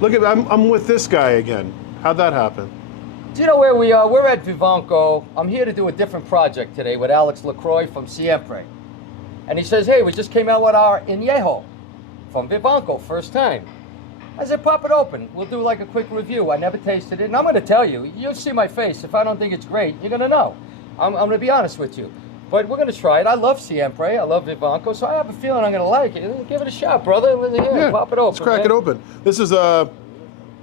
Look at, I'm with this guy again. How'd that happen? Do you know where we are? We're at Vivanco. I'm here to do a different project today with Alex LaCroix from Siempre. And he says, hey, we just came out with our Anejo from Vivanco, first time. I said, pop it open. We'll do like a quick review. I never tasted it. And I'm going to tell you, you'll see my face. If I don't think it's great, you're going to know. I'm going to be honest with you. But we're going to try it. I love Siempre. I love Vivanco. So I have a feeling I'm going to like it. Give it a shot, brother. Yeah, pop it open. Let's crack it open. This is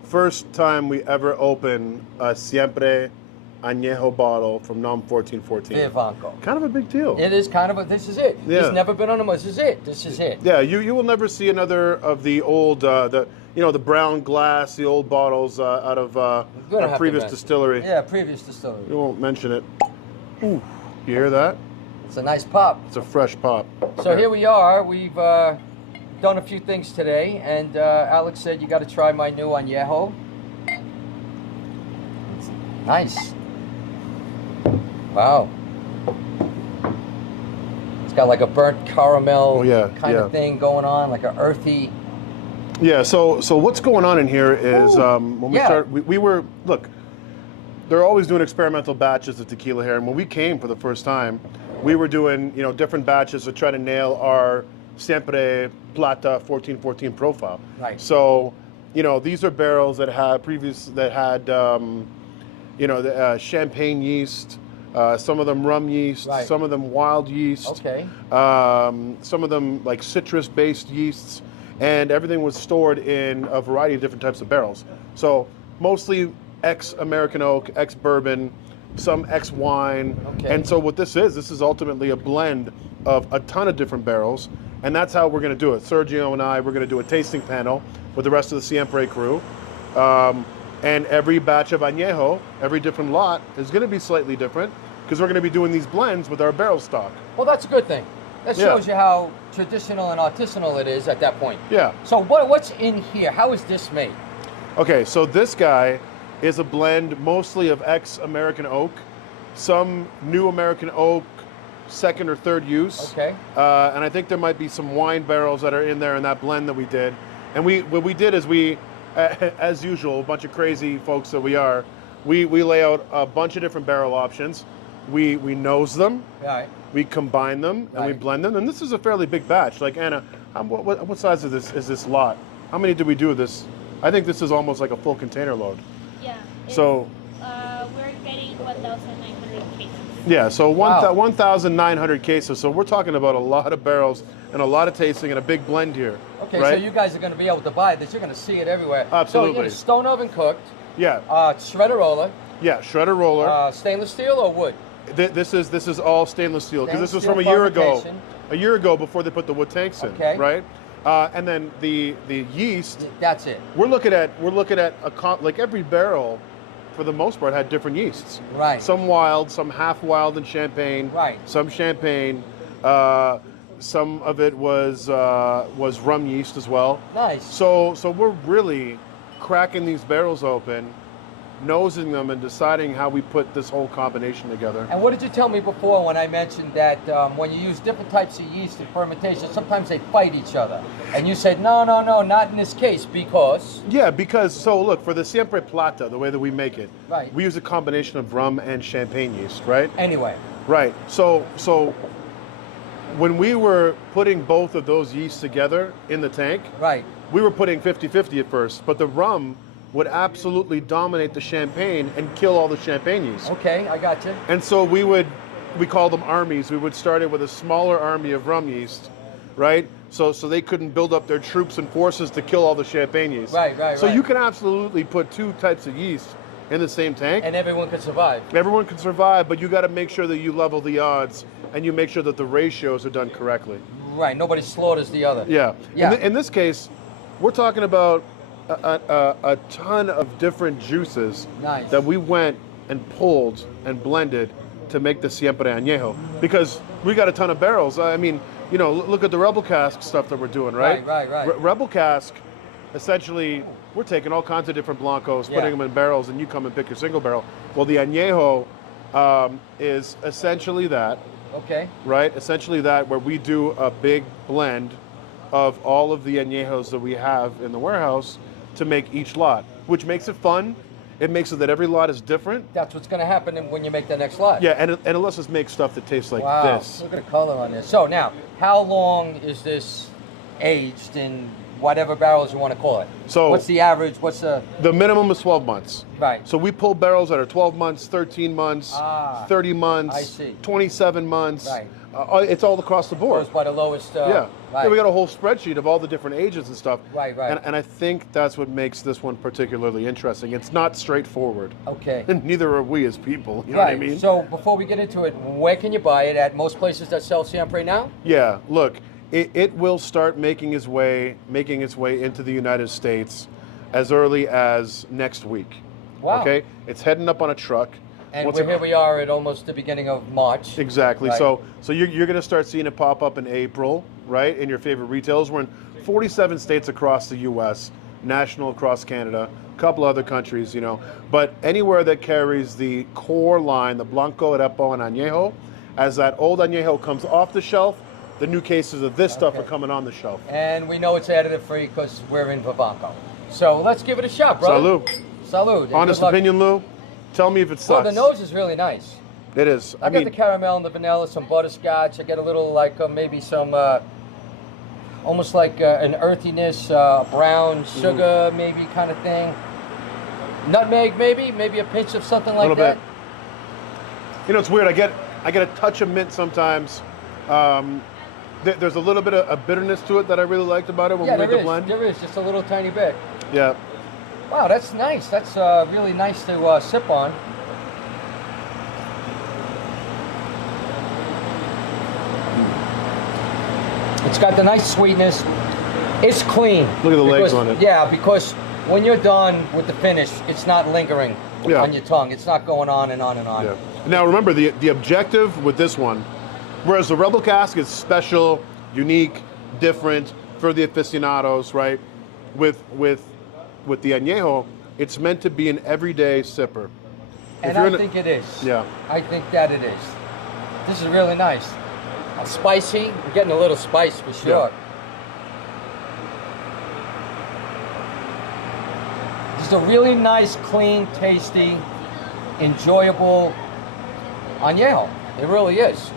first time we ever open a Siempre Anejo bottle from NOM 1414. Vivanco. Kind of a big deal. It is kind of a, this is it. Yeah. It's never been on the, this is it. This is it. Yeah, you will never see another of the old, the brown glass, the old bottles out of a previous distillery. Yeah, previous distillery. You won't mention it. Ooh, you hear that? It's a nice pop. It's a fresh pop. So here we are. We've done a few things today, and Alex said you got to try my new Anejo. It's nice. Wow. It's got like a burnt caramel kind of thing going on, like an earthy. Yeah. So what's going on in here is when we start, we were look. They're always doing experimental batches of tequila here, and when we came for the first time, we were doing different batches to try to nail our Siempre Plata 1414 profile. Right. So, these are barrels that had champagne yeast, some of them rum yeast, some of them wild yeast, some of them like citrus-based yeasts, and everything was stored in a variety of different types of barrels. So mostly ex-American oak, ex-bourbon, some ex-wine. And so what this is ultimately a blend of a ton of different barrels, and that's how we're going to do it. Sergio and I, we're going to do a tasting panel with the rest of the Siempre crew. And every batch of Anejo, every different lot, is going to be slightly different because we're going to be doing these blends with our barrel stock. Well, that's a good thing. That shows you how traditional and artisanal it is at that point. Yeah. So what's in here? How is this made? Okay, so this guy is a blend mostly of ex-American oak, some new American oak, second or third use. Okay. And I think there might be some wine barrels that are in there in that blend that we did. And what we did is as usual, a bunch of crazy folks that we are, we lay out a bunch of different barrel options. We nose them, we combine them, and we blend them. And this is a fairly big batch. Like Anna, what size is this lot? How many did we do of this? I think this is almost like a full container load. Yeah. So we're getting 1,900 cases. Yeah, so 1,900 cases. So we're talking about a lot of barrels and a lot of tasting and a big blend here. Okay, right? so you guys are going to be able to buy this. You're going to see it everywhere. Absolutely. So you're stone oven cooked. Yeah. Shredder roller. Yeah, shredder roller. Stainless steel or wood? This is all stainless steel because this was from a year ago before they put the wood tanks in. Okay. Right. And then the yeast. That's it. We're looking at like every barrel, for the most part, had different yeasts. Right. Some wild, some half wild and champagne. Right. Some champagne. Some of it was rum yeast as well. Nice. So we're really cracking these barrels open, nosing them, and deciding how we put this whole combination together. And what did you tell me before when I mentioned that when you use different types of yeast in fermentation, sometimes they fight each other? And you said, no, not in this case, because? Yeah, so look, for the Siempre Plata, the way that we make it, right, we use a combination of rum and champagne yeast, right? Anyway. Right. So when we were putting both of those yeasts together in the tank, right, we were putting 50-50 at first, but the rum would absolutely dominate the champagne and kill all the champagne yeast. Okay, I got you. And so we call them armies. We would start it with a smaller army of rum yeast, right? So they couldn't build up their troops and forces to kill all the champagne yeast. Right. So you can absolutely put two types of yeast in the same tank. And everyone can survive. Everyone can survive, but you got to make sure that you level the odds and you make sure that the ratios are done correctly. Right, nobody slaughters the other. Yeah. In this case, we're talking about a ton of different juices that we went and pulled and blended to make the Siempre Anejo, because we got a ton of barrels. I mean, look at the Rebel Cask stuff that we're doing, right? Right. Rebel Cask, essentially, we're taking all kinds of different Blancos, putting them in barrels, and you come and pick your single barrel. Well, the Anejo is essentially that. Okay. Right? Essentially that, where we do a big blend of all of the Añejos that we have in the warehouse to make each lot, which makes it fun. It makes it that every lot is different. That's what's going to happen when you make the next lot. Yeah, and it lets us make stuff that tastes like this. Look at the color on this. So now, how long is this aged in whatever barrels you want to call it? So what's the average? What's the minimum is 12 months. Right. So we pull barrels that are 12 months, 13 months, 30 months, I see. 27 months. Right. It's all across the board. Goes by the lowest. Yeah. Right. Yeah, we got a whole spreadsheet of all the different ages and stuff. Right, right. And I think that's what makes this one particularly interesting. It's not straightforward. Okay. And neither are we as people. You know what I mean? So before we get into it, where can you buy it at? Most places that sell Siempre now? Yeah. Look, it will start making its way into the United States as early as next week. Wow. Okay. It's heading up on a truck. And here we are at almost the beginning of March. Exactly. Right. So you're going to start seeing it pop up in April, right? In your favorite retailers. We're in 47 states across the U.S., national across Canada, a couple other countries, you know. But anywhere that carries the core line, the Blanco, Arepo, and Anejo, as that old Anejo comes off the shelf, the new cases of this stuff are coming on the shelf. And we know it's additive free because we're in Vivanco. So let's give it a shot, brother. Salud. Salud. Honest opinion, Lou? Tell me if it sucks. Well, the nose is really nice. It is. I got the caramel and the vanilla, some butterscotch. I get a little maybe some, almost like an earthiness, brown sugar maybe kind of thing. Nutmeg maybe a pinch of something like that. Bit. You know, it's weird. I get a touch of mint sometimes. There's a little bit of a bitterness to it that I really liked about it when we made the blend. There is, just a little tiny bit. Yeah. Wow, that's nice. That's really nice to sip on. It's got the nice sweetness. It's clean. Look at the legs on it. Yeah, because when you're done with the finish, it's not lingering on your tongue. It's not going on and on and on. Yeah. Now remember, the objective with this one, whereas the Rebel Cask is special, unique, different for the aficionados, right? With the Anejo, it's meant to be an everyday sipper. And I think it is. Yeah. I think that it is. This is really nice. Spicy. We're getting a little spice for sure. Yeah. This is a really nice, clean, tasty, enjoyable Anejo. It really is.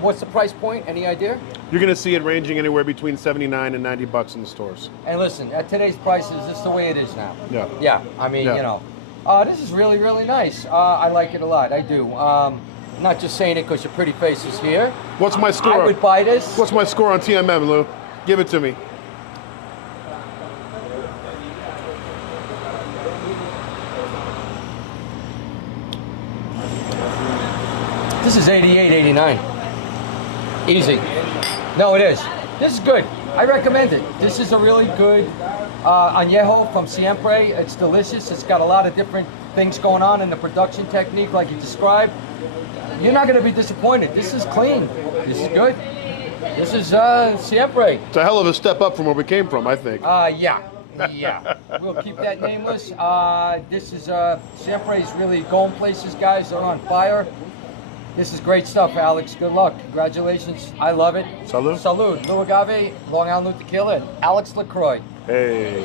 What's the price point? Any idea? You're going to see it ranging anywhere between $79 and $90 in the stores. And listen, at today's prices, this is the way it is now. Yeah. Yeah. I mean, you know, this is really, really nice. I like it a lot. I do. I'm not just saying it because your pretty face is here. What's my score? I would buy this. What's my score on TMM, Lou? Give it to me. This is 88, 89. Easy. No, it is. This is good. I recommend it. This is a really good Anejo from Siempre. It's delicious. It's got a lot of different things going on in the production technique like you described. You're not going to be disappointed. This is clean. This is good. This is Siempre. It's a hell of a step up from where we came from, I think. Yeah. We'll keep that nameless. This is Siempre is really going places, guys. They're on fire. This is great stuff, Alex. Good luck. Congratulations. I love it. Salud. Salud. Lou Agave, Long Island Tequila, and Alex LaCroix. Hey.